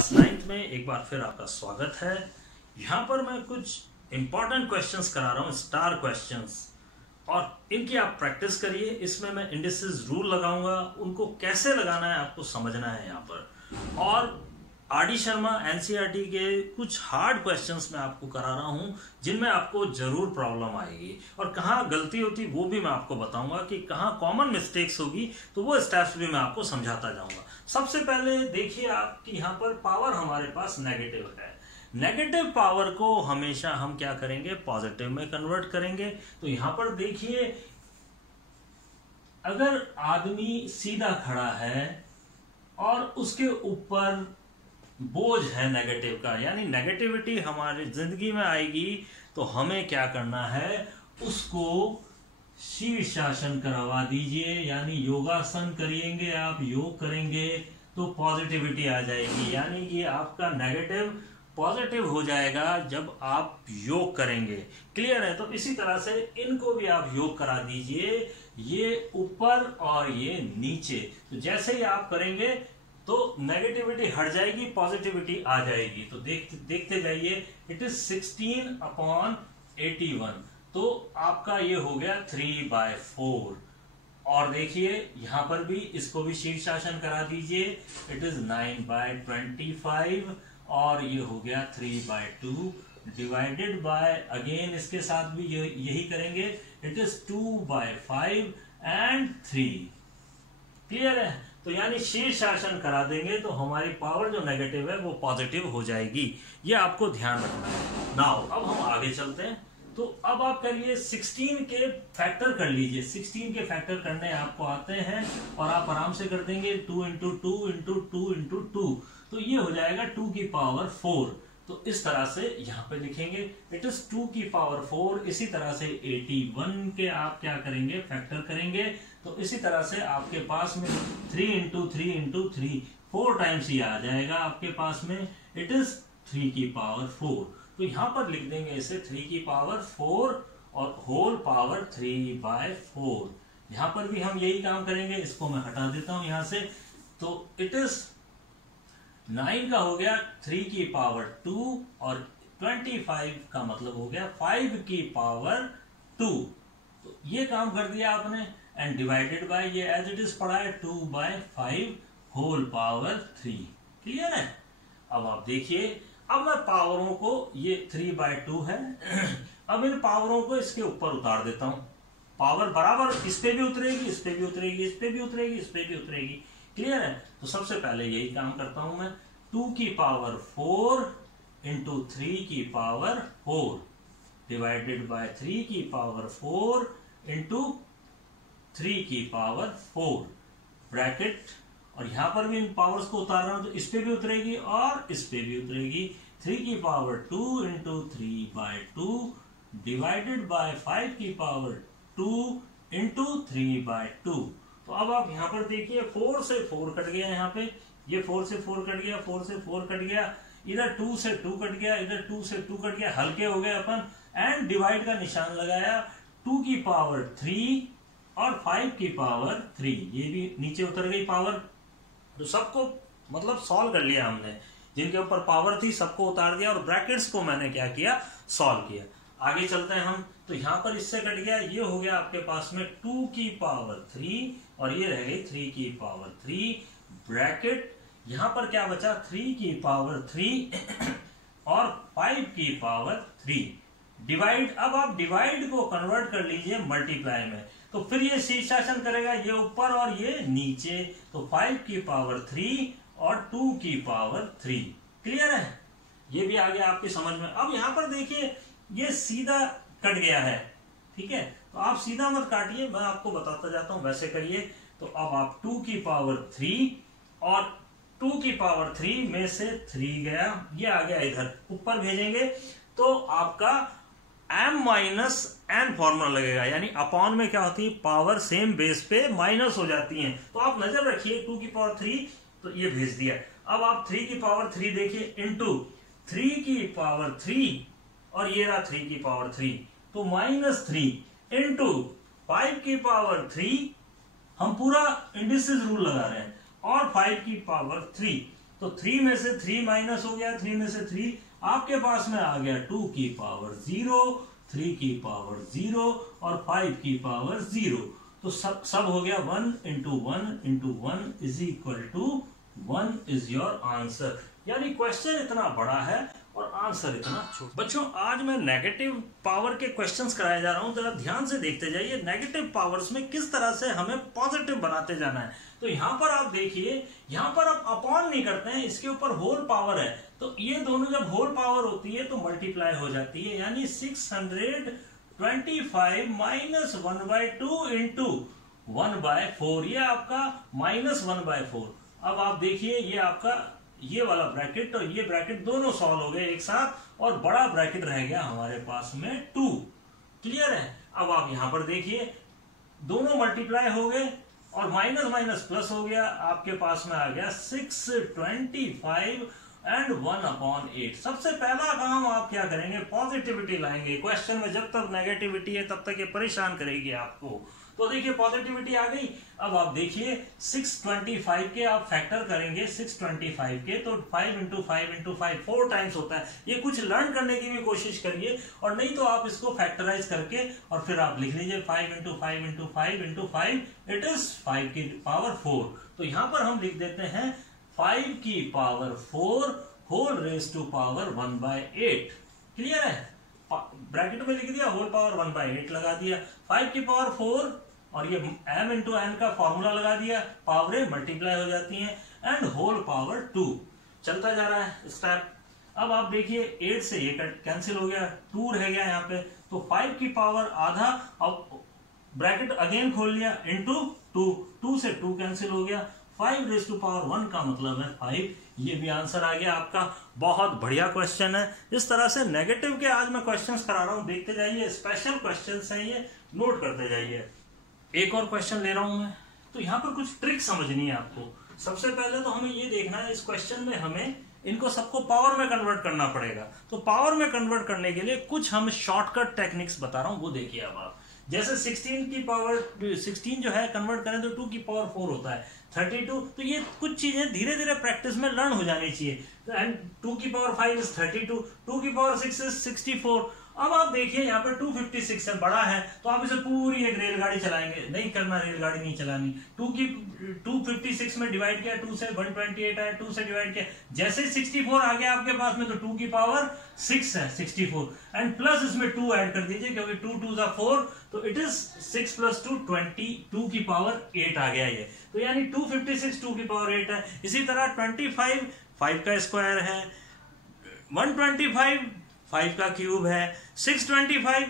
Class 9th में एक बार फिर आपका स्वागत है। यहाँ पर मैं कुछ इंपॉर्टेंट क्वेश्चंस करा रहा हूँ, स्टार क्वेश्चंस, और इनकी आप प्रैक्टिस करिए। इसमें मैं इंडिसेस रूल लगाऊंगा, उनको कैसे लगाना है आपको समझना है यहाँ पर। और आर डी शर्मा एनसीईआरटी के कुछ हार्ड क्वेश्चंस मैं आपको करा रहा हूँ जिनमें आपको जरूर प्रॉब्लम आएगी, और कहाँ गलती होती वो भी मैं आपको बताऊंगा कि कहाँ कॉमन मिस्टेक्स होगी, तो वो स्टेप्स भी मैं आपको समझाता जाऊंगा। सबसे पहले देखिए आप कि यहाँ पर पावर हमारे पास नेगेटिव है। नेगेटिव पावर को हमेशा हम क्या करेंगे, पॉजिटिव में कन्वर्ट करेंगे। तो यहाँ पर देखिए, अगर आदमी सीधा खड़ा है और उसके ऊपर बोझ है नेगेटिव का, यानी नेगेटिविटी हमारी जिंदगी में आएगी, तो हमें क्या करना है, उसको शीर्षासन करवा दीजिए, यानी योगासन करेंगे आप, योग करेंगे तो पॉजिटिविटी आ जाएगी। यानी कि आपका नेगेटिव पॉजिटिव हो जाएगा जब आप योग करेंगे। क्लियर है? तो इसी तरह से इनको भी आप योग करा दीजिए, ये ऊपर और ये नीचे। तो जैसे ही आप करेंगे तो नेगेटिविटी हट जाएगी, पॉजिटिविटी आ जाएगी। तो देखते जाइए, इट इज 16/81, तो आपका ये हो गया 3/4। और देखिए यहां पर भी इसको भी शीर्षासन करा दीजिए, इट इज 9/25, और ये हो गया 3/2 डिवाइडेड बाय, अगेन इसके साथ भी यही करेंगे, इट इज 2/5 एंड 3। क्लियर है? तो यानी शीर्षासन करा देंगे तो हमारी पावर जो नेगेटिव है वो पॉजिटिव हो जाएगी। ये आपको ध्यान रखना है। नाउ अब हम आगे चलते हैं। तो अब आप करिए 16 के फैक्टर कर लीजिए। 16 के फैक्टर करने आपको आते हैं और आप आराम से कर देंगे 2 × 2 × 2 × 2, तो ये हो जाएगा 2 की पावर 4। तो इस तरह से यहाँ पे लिखेंगे, इट इज 2 की पावर 4। इसी तरह से 81 के आप क्या करेंगे, फैक्टर करेंगे। तो इसी तरह से आपके पास में 3 × 3 × 3 4 टाइम्स ही आ जाएगा आपके पास में, इट इज 3 की पावर 4। तो यहाँ पर लिख देंगे इसे 3 की पावर 4 और होल पावर 3/4। यहाँ पर भी हम यही काम करेंगे। इसको मैं हटा देता हूं यहां से। तो इट इज 9 का हो गया 3 की पावर 2 और 25 का मतलब हो गया 5 की पावर 2। तो ये काम कर दिया आपने, एंड डिवाइडेड बाय ये एज इट इज पढ़ा है 2/5 होल पावर 3। क्लियर है? अब आप देखिए, अब मैं पावरों को, ये 3/2 है, अब इन पावरों को इसके ऊपर उतार देता हूं। पावर बराबर इस पे भी उतरेगी, इस पे भी उतरेगी, इस पे भी उतरेगी, इस पे भी उतरेगी। क्लियर है? तो सबसे पहले यही काम करता हूं मैं, 2 की पावर 4 × 3 की पावर 4 डिवाइडेड बाय 3 की पावर 4 × 3 की पावर 4 ब्रैकेट, और यहां पर भी इन पावर्स को उतार रहा हूं, तो इस पे भी उतरेगी और इस पे भी उतरेगी। 3 की पावर 2 × 3/2 डिवाइडेड बाय 5 की पावर 2 × 3/2। तो अब आप यहां पर देखिए, 4 से 4 कट गया, यहाँ पे ये 4 से 4 कट गया, 4 से 4 कट गया, इधर 2 से 2 कट गया, इधर 2 से 2 कट गया, हल्के हो गए अपन, एंड डिवाइड का निशान लगाया, 2 की पावर 3 और 5 की पावर 3, ये भी नीचे उतर गई पावर। तो सबको मतलब सॉल्व कर लिया हमने, जिनके ऊपर पावर थी सबको उतार दिया, और ब्रैकेट्स को मैंने क्या किया, सॉल्व किया। आगे चलते हैं हम। तो यहां पर इससे कट गया, ये हो गया आपके पास में 2 की पावर 3 और ये रह गई 3 की पावर 3 ब्रैकेट। यहां पर क्या बचा, 3 की पावर 3 और 5 की पावर 3 डिवाइड। अब आप डिवाइड को कन्वर्ट कर लीजिए मल्टीप्लाई में, तो फिर ये शीर्षासन करेगा, ये ऊपर और ये नीचे। तो 5 की पावर 3 और 2 की पावर 3। क्लियर है? ये भी आ गया आपकी समझ में। अब यहां पर देखिए, ये सीधा कट गया है, ठीक है? तो आप सीधा मत काटिए, मैं आपको बताता जाता हूं, वैसे करिए। तो अब आप 2 की पावर 3 और 2 की पावर 3 में से 3 गया, ये आ गया इधर, ऊपर भेजेंगे तो आपका m-n फॉर्मूला लगेगा। यानी अपॉन में क्या होती है, पावर सेम बेस पे माइनस हो जाती है। तो आप नजर रखिए, 2 की पावर 3, तो ये भेज दिया। अब आप 3 की पावर 3 देखिए, इंटू 3 की पावर 3 और ये रहा 3 की पावर 3, तो -3 इंटू 5 की पावर 3, हम पूरा इंडिसेस रूल लगा रहे हैं, और 5 की पावर 3 तो 3 में से 3 माइनस हो गया, 3 में से 3 आपके पास में आ गया 2 की पावर 0, 3 की पावर 0 और 5 की पावर 0। तो सब हो गया 1 into 1 into 1 is equal to 1 is your answer. यानी क्वेश्चन इतना बड़ा है और आंसर इतना छोटा। बच्चों आज मैं नेगेटिव पावर के क्वेश्चंस कराया जा रहा हूं, जरा ध्यान से देखते जाइए नेगेटिव पावर्स में किस तरह से हमें पॉजिटिव बनाते जाना है। तो यहां पर आप देखिए, यहां पर आप अपॉन नहीं करते हैं, इसके ऊपर होल पावर है, तो ये दोनों जब होल पावर होती है तो मल्टीप्लाई हो जाती है, यानी 625 माइनस 1/2 इंटू 1/4, ये आपका -1/4। अब आप देखिए ये आपका ये वाला ब्रैकेट और ये ब्रैकेट दोनों सॉल्व हो गए एक साथ और बड़ा ब्रैकेट रह गया हमारे पास में 2। क्लियर है? अब आप यहां पर देखिए दोनों मल्टीप्लाई हो गए और माइनस माइनस प्लस हो गया, आपके पास में आ गया 625 एंड 1/8। सबसे पहला काम आप क्या करेंगे, पॉजिटिविटी लाएंगे। क्वेश्चन में जब तक नेगेटिविटी है तब तक ये परेशान करेगी आपको। तो देखिए पॉजिटिविटी आ गई। अब आप देखिए 625 के आप फैक्टर करेंगे, 625 के, तो 5 इंटू 5 इंटू 5 4 टाइम्स होता है। ये कुछ लर्न करने की भी कोशिश करिए, और नहीं तो आप इसको फैक्टराइज करके और फिर आप लिख लीजिए 5 into 5 into 5 into 5, it is 5 की पावर 4। तो यहां पर हम लिख देते हैं 5 की power 4 whole raise to power 1/8। Clear है? ब्रैकेट में लिख दिया, होल पावर 1/8 लगा दिया, 5 की पावर 4 और ये m इंटू n का फॉर्मूला लगा दिया, पावरें मल्टीप्लाई हो जाती हैं, एंड होल पावर 2 चलता जा रहा है स्टेप। अब आप देखिए 8 से ये कैंसिल हो गया, 2 रह गया यहाँ पे, तो 5 की पावर आधा, अब ब्रैकेट अगेन खोल लिया इंटू 2, 2 से 2 कैंसिल हो गया, 5 रेज टू पावर 1 का मतलब है 5। ये भी आंसर आ गया आपका। बहुत बढ़िया क्वेश्चन है। इस तरह से नेगेटिव के आज मैं क्वेश्चंस करा रहा हूं, देखते जाइए, स्पेशल क्वेश्चंस हैं ये, नोट करते जाइए। एक और क्वेश्चन ले रहा हूं मैं, तो यहाँ पर कुछ ट्रिक समझनी है आपको। सबसे पहले तो हमें ये देखना है इस क्वेश्चन में हमें इनको सबको पावर में कन्वर्ट करना पड़ेगा। तो पावर में कन्वर्ट करने के लिए कुछ हम शॉर्टकट टेक्निक्स बता रहा हूं, वो देखिए। अब आप जैसे 16 की पावर 16 जो है कन्वर्ट करें तो 2 की पावर 4 होता है 32। तो ये कुछ चीजें धीरे धीरे प्रैक्टिस में लर्न हो जानी चाहिए। एंड 2 की पावर 5 इज 32, 2 की पावर 6 इज 64। अब आप देखिए यहाँ पर 256 है, बड़ा है, तो आप इसे पूरी एक रेलगाड़ी चलाएंगे, नहीं करना, रेलगाड़ी नहीं चलानी। 256 में डिवाइड किया, 2 से 128 आया, 2 से डिवाइड किया, जैसे 64 आ गया आपके पास में, तो 2 की पावर 6 है 64, एंड प्लस इसमें 2 ऐड कर दीजिए, क्योंकि 2 2 4, तो इट इज 6 + 2 20, 2 की पावर 8 आ गया ये। तो यानी 256 2 की पावर 8 है। इसी तरह 25 5 का स्क्वायर है, 125 5 का क्यूब है, 625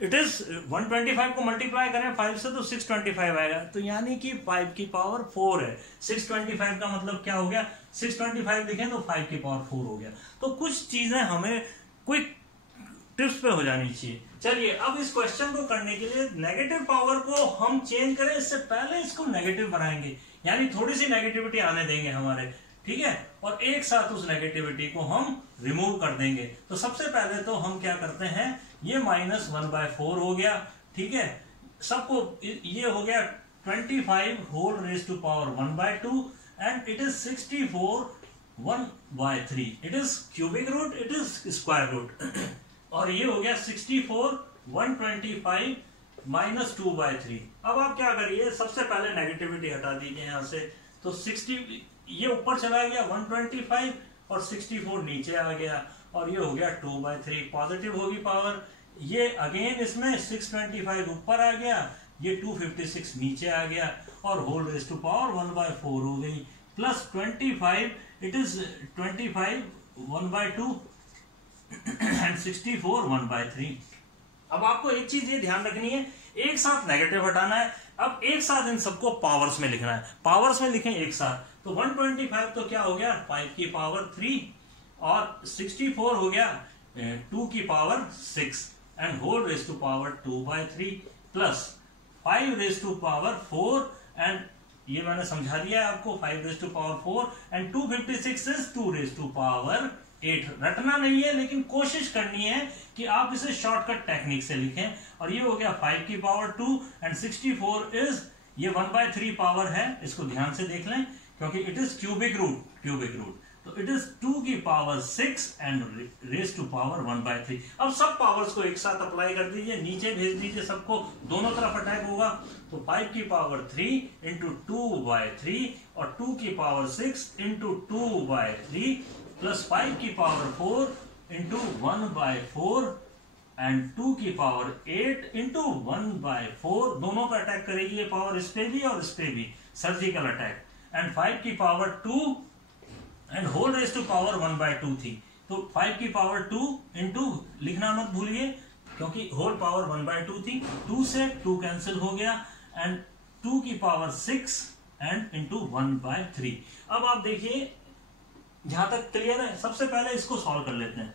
इट इज 125 को मल्टीप्लाई करें 5 से तो 625 आएगा, तो यानी कि 5 की पावर 4 है। 625 का मतलब क्या हो गया, 625 लिखें तो 5 की पावर 4 हो गया। तो कुछ चीजें हमें क्विक टिप्स पे हो जानी चाहिए। चलिए अब इस क्वेश्चन को करने के लिए नेगेटिव पावर को हम चेंज करें, इससे पहले इसको नेगेटिव बनाएंगे, यानी थोड़ी सी नेगेटिविटी आने देंगे हमारे, ठीक है, और एक साथ उस नेगेटिविटी को हम रिमूव कर देंगे। तो सबसे पहले तो हम क्या करते हैं, ये -1/4 हो गया, ठीक है, सबको ये हो गया 25 whole raise to power 1/2 and it is 64 1/3, it is cubic root, it is square root और ये हो गया 64 125 -2/3। अब आप क्या करिए, सबसे पहले नेगेटिविटी हटा दीजिए यहां से, तो 60 ये ऊपर चला गया 125 और 64 नीचे आ गया, और ये हो गया 2/3, पॉजिटिव होगी पावर। ये अगेन इसमें 625 ऊपर आ गया, ये 256 नीचे आ गया, और होल रेज टू पावर 1/4 हो गई, प्लस 25 इट इज 25 1/2 एंड 64 1/3। अब आपको एक चीज ये ध्यान रखनी है, एक साथ नेगेटिव हटाना है, अब एक साथ इन सबको पावर्स में लिखना है, पावर्स में लिखें एक साथ। तो 125 तो क्या हो गया 5 की पावर 3 और 64 हो गया 2 की power 6 and whole raise to power 2/3 plus 5 raise to power 4 and ये मैंने समझा दिया है आपको, 5 raise to power 4 and 256 is 2 raise to power 8। रटना नहीं है, लेकिन कोशिश करनी है कि आप इसे शॉर्टकट टेक्निक से लिखें। और ये हो गया 5 की पावर 2 एंड 64 इज, ये 1/3 पावर है, इसको ध्यान से देख लें, क्योंकि इट इज क्यूबिक रूट तो इट इज 2 की power 6 and raise to power 1/3। अब सब पावर्स को एक साथ अप्लाई कर दीजिए, नीचे भेज दीजिए सबको, दोनों तरफ अटैक होगा। तो 5 की पावर 3 इंटू 2/3 और 2 की पावर 6 इंटू 2/3 प्लस 5 की पावर 4 इंटू 1/4 एंड 2 की पावर 8 इंटू 1/4। दोनों पर अटैक करेगी ये पावर, इस पे भी और इस पे भी, सर्जिकल अटैक। एंड 5 की power 2 and whole raise to power 1/2 थी, तो 5 की पावर 2 इंटू, लिखना मत भूलिए क्योंकि होल पावर 1/2 थी, 2 से 2 कैंसिल हो गया एंड 2 की पावर 6 एंड इंटू 1/3। अब आप देखिए जहां तक क्लियर है। सबसे पहले इसको सॉल्व कर लेते हैं।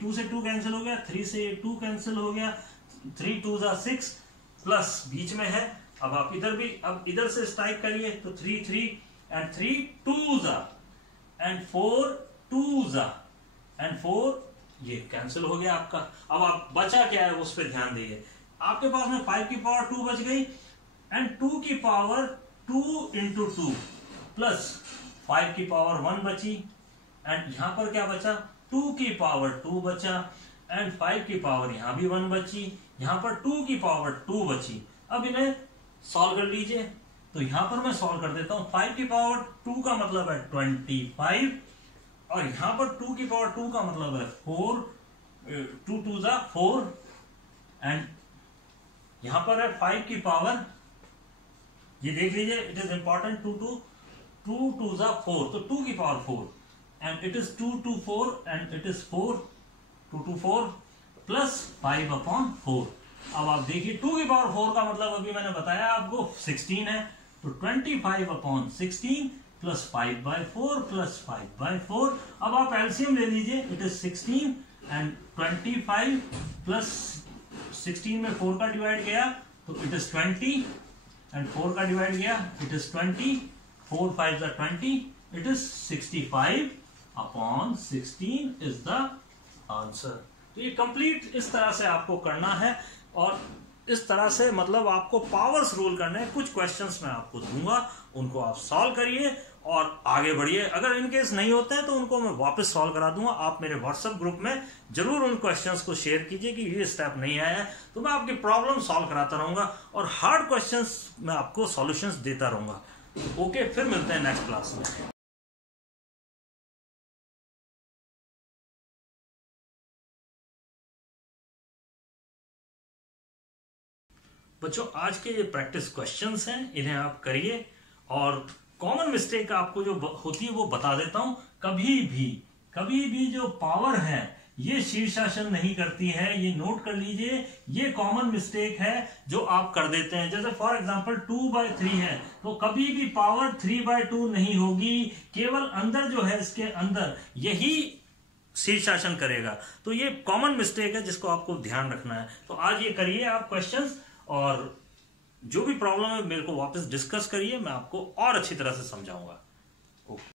2 से 2 कैंसिल हो गया, 3 से 2 कैंसिल हो गया, 3 2 जा 6 प्लस बीच में है। अब आप इधर भी, अब इधर से स्ट्राइक करिए तो 3 3 एंड 3 2 जा एंड 4 2 जा एंड 4, ये कैंसिल हो गया आपका। अब आप बचा क्या है उस पर ध्यान दीजिए। आपके पास में 5 की पावर 2 बच गई एंड 2 की पावर 2 इंटू 2 प्लस 5 की पावर 1 बची एंड यहां पर क्या बचा, 2 की पावर 2 बचा एंड 5 की पावर यहां भी 1 बची, यहां पर 2 की पावर 2 बची। अब इन्हें सॉल्व कर लीजिए, तो यहां पर मैं सॉल्व कर देता हूं। 5 की पावर 2 का मतलब है 25 और यहां पर 2 की पावर 2 का मतलब है 4, 2 2 जा 4 एंड यहां पर है 5 की पावर, ये देख लीजिए, इट इज इंपॉर्टेंट, 2 2 जा 4, तो 2 की power 4 and it is 2 2 4 and it is 4 2 2 4 plus 5/4। अब आप देखिए 2 की पावर 4 का मतलब अभी मैंने बताया आपको 16 है, तो 25/16 प्लस 5/4 प्लस 5/4। अब आप एलसीएम ले लीजिए, इट इज 16 एंड 25 प्लस 16 में 4 का डिवाइड गया तो इट इज 20 एंड 4 का डिवाइड गया it is 20, 4 5 20, it is 65/16 is the answer. तो ये कंप्लीट इस तरह से आपको करना है और इस तरह से मतलब आपको पावर्स रूल करने हैं। कुछ क्वेश्चंस मैं आपको दूंगा, उनको आप सॉल्व करिए और आगे बढ़िए। अगर इनकेस नहीं होते हैं तो उनको मैं वापस सॉल्व करा दूंगा। आप मेरे व्हाट्सएप ग्रुप में जरूर उन क्वेश्चंस को शेयर कीजिए कि ये स्टेप नहीं आया है, तो मैं आपकी प्रॉब्लम सॉल्व कराता रहूंगा और हार्ड क्वेश्चंस मैं आपको सॉल्यूशंस देता रहूंगा। ओके, फिर मिलते हैं नेक्स्ट क्लास में। बच्चों, आज के ये प्रैक्टिस क्वेश्चंस हैं, इन्हें आप करिए और कॉमन मिस्टेक आपको जो होती है वो बता देता हूं। कभी भी जो पावर है ये शीर्षासन नहीं करती है, ये नोट कर लीजिए। ये कॉमन मिस्टेक है जो आप कर देते हैं। जैसे फॉर एग्जांपल 2/3 है तो कभी भी पावर 3/2 नहीं होगी, केवल अंदर जो है इसके अंदर यही शीर्षासन करेगा। तो ये कॉमन मिस्टेक है जिसको आपको ध्यान रखना है। तो आज ये करिए आप क्वेश्चंस और जो भी प्रॉब्लम है मेरे को वापस डिस्कस करिए, मैं आपको और अच्छी तरह से समझाऊंगा। ओके।